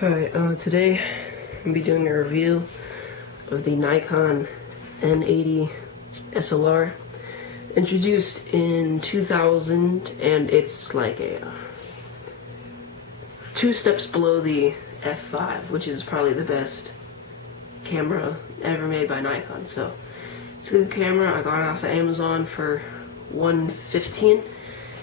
Hi, today I'm going to be doing a review of the Nikon N80 SLR, introduced in 2000, and it's like a 2 steps below the F5, which is probably the best camera ever made by Nikon. So it's a good camera. I got it off of Amazon for $115,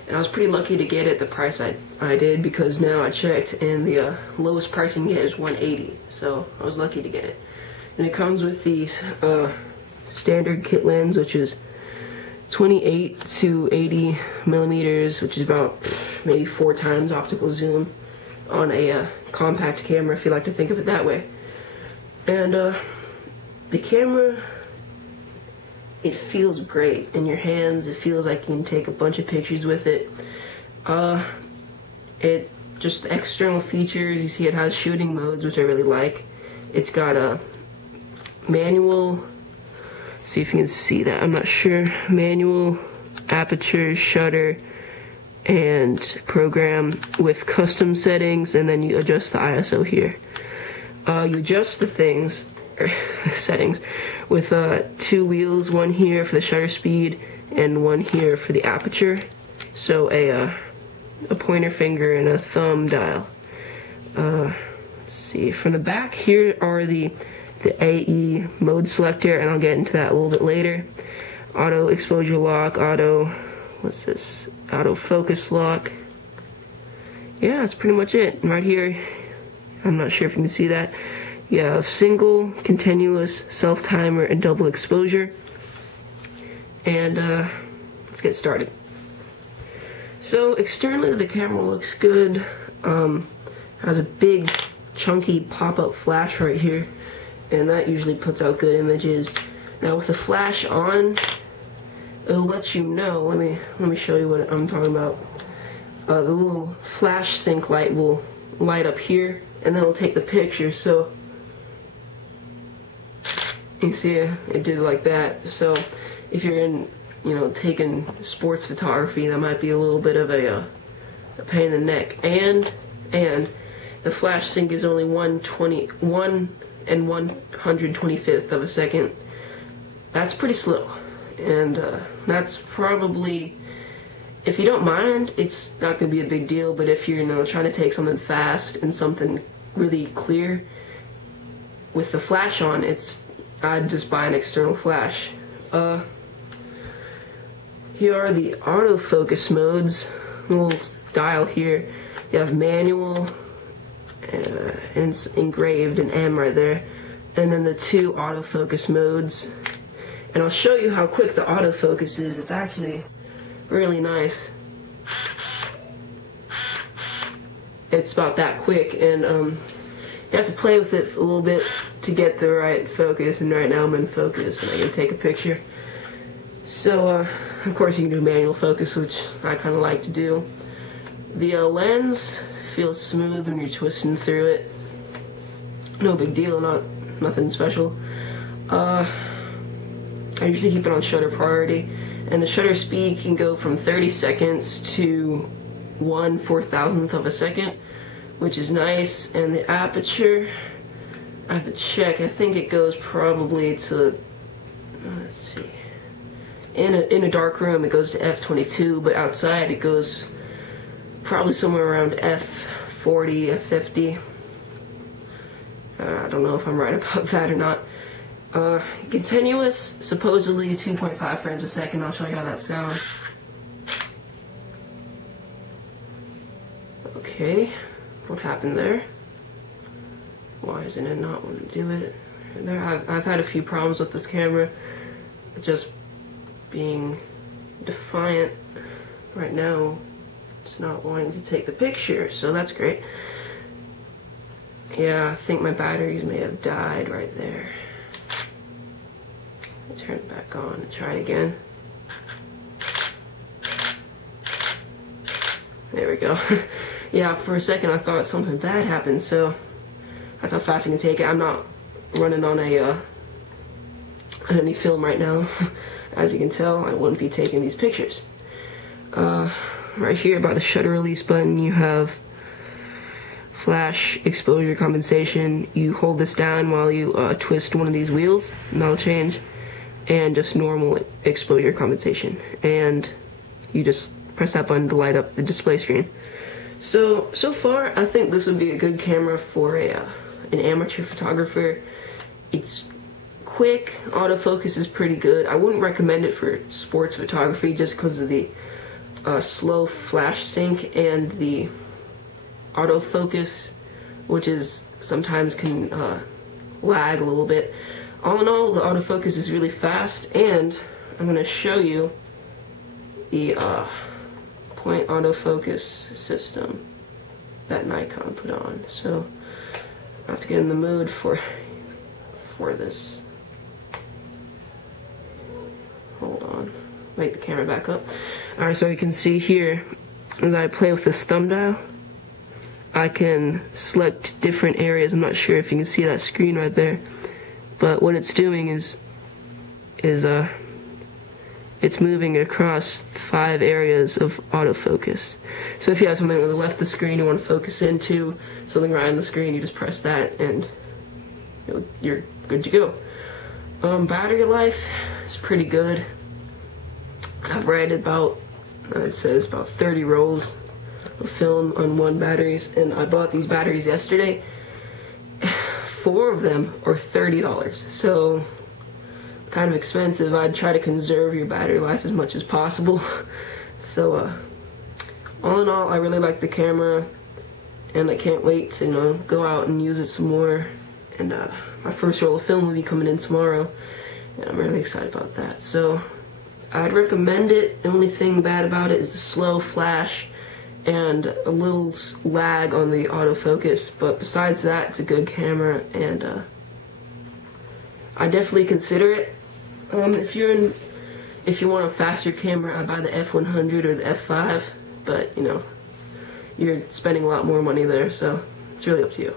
and I was pretty lucky to get it the price I did, because now I checked and the lowest price you can get is $180, so I was lucky to get it. And it comes with the standard kit lens, which is 28 to 80 millimeters, which is about maybe 4 times optical zoom on a compact camera, if you like to think of it that way. And the camera, it feels great in your hands. It feels like you can take a bunch of pictures with it. It just external features, you see it has shooting modes, which I really like. It's got a manual, see if you can see that, I'm not sure, manual, aperture, shutter, and program with custom settings, and then you adjust the ISO here. You adjust the settings with 2 wheels, one here for the shutter speed and one here for the aperture. So a pointer finger and a thumb dial. Let's see, from the back here are the AE mode selector, and I'll get into that a little bit later. Auto exposure lock, autofocus lock. Yeah, that's pretty much it. And right here, I'm not sure if you can see that, you have single, continuous, self-timer, and double exposure. And let's get started. So externally the camera looks good. Has a big chunky pop-up flash right here, and that usually puts out good images. Now with the flash on, it'll let you know, let me show you what I'm talking about. The little flash sync light will light up here, and then it'll take the picture. So you see it did like that. So if you're in, taking sports photography, that might be a little bit of a pain in the neck. And the flash sync is only 1 and 125th of a second. That's pretty slow, and that's probably, if you don't mind, it's not going to be a big deal. But if you're trying to take something fast and something really clear with the flash on, I'd just buy an external flash. Here are the autofocus modes. Little dial here. You have manual, and it's engraved an M right there, and then the 2 autofocus modes. And I'll show you how quick the autofocus is. It's actually really nice. It's about that quick, and you have to play with it a little bit to get the right focus, and right now I'm in focus and I can take a picture. So of course you can do manual focus, which I kind of like to do. The lens feels smooth when you're twisting through it. No big deal, nothing special. I usually keep it on shutter priority, and the shutter speed can go from 30 seconds to 1/4000th of a second, which is nice. And the aperture, I have to check, I think it goes probably to, let's see, in a dark room it goes to f/22, but outside it goes probably somewhere around f/40, f/50. I don't know if I'm right about that or not. Continuous, supposedly 2.5 frames a second. I'll show you how that sounds. Okay, what happened there? Why isn't it not wanting to do it? I've had a few problems with this camera, just being defiant. Right now, it's not wanting to take the picture, so that's great. Yeah, I think my batteries may have died right there. Turn it back on and try it again. There we go. Yeah, for a second I thought something bad happened, so that's how fast I can take it. I'm not running on any film right now. As you can tell, I wouldn't be taking these pictures. Right here by the shutter release button, you have flash exposure compensation. You hold this down while you twist one of these wheels, and that'll change. And just normal exposure compensation. And you just press that button to light up the display screen. So far, I think this would be a good camera for an amateur photographer. It's quick, autofocus is pretty good. I wouldn't recommend it for sports photography just because of the slow flash sync and the autofocus, which is sometimes can lag a little bit. All in all, the autofocus is really fast, and I'm going to show you the point autofocus system that Nikon put on. So I have to get in the mood for this. Hold on, light the camera back up. Alright, so you can see here as I play with this thumb dial, I can select different areas. I'm not sure if you can see that screen right there, but what it's doing is it's moving across 5 areas of autofocus. So if you have something on the left of the screen you want to focus into, something right on the screen, you just press that and you're good to go. Battery life is pretty good. I've read about, it says about 30 rolls of film on one batteries, and I bought these batteries yesterday. 4 of them are $30, so kind of expensive. I'd try to conserve your battery life as much as possible. So all in all, I really like the camera, and I can't wait to go out and use it some more. And my first roll of film will be coming in tomorrow, and I'm really excited about that. So I'd recommend it. The only thing bad about it is the slow flash and a little lag on the autofocus, but besides that, it's a good camera, and I definitely consider it. If you want a faster camera, I'd buy the F100 or the F5, but you're spending a lot more money there, so it's really up to you.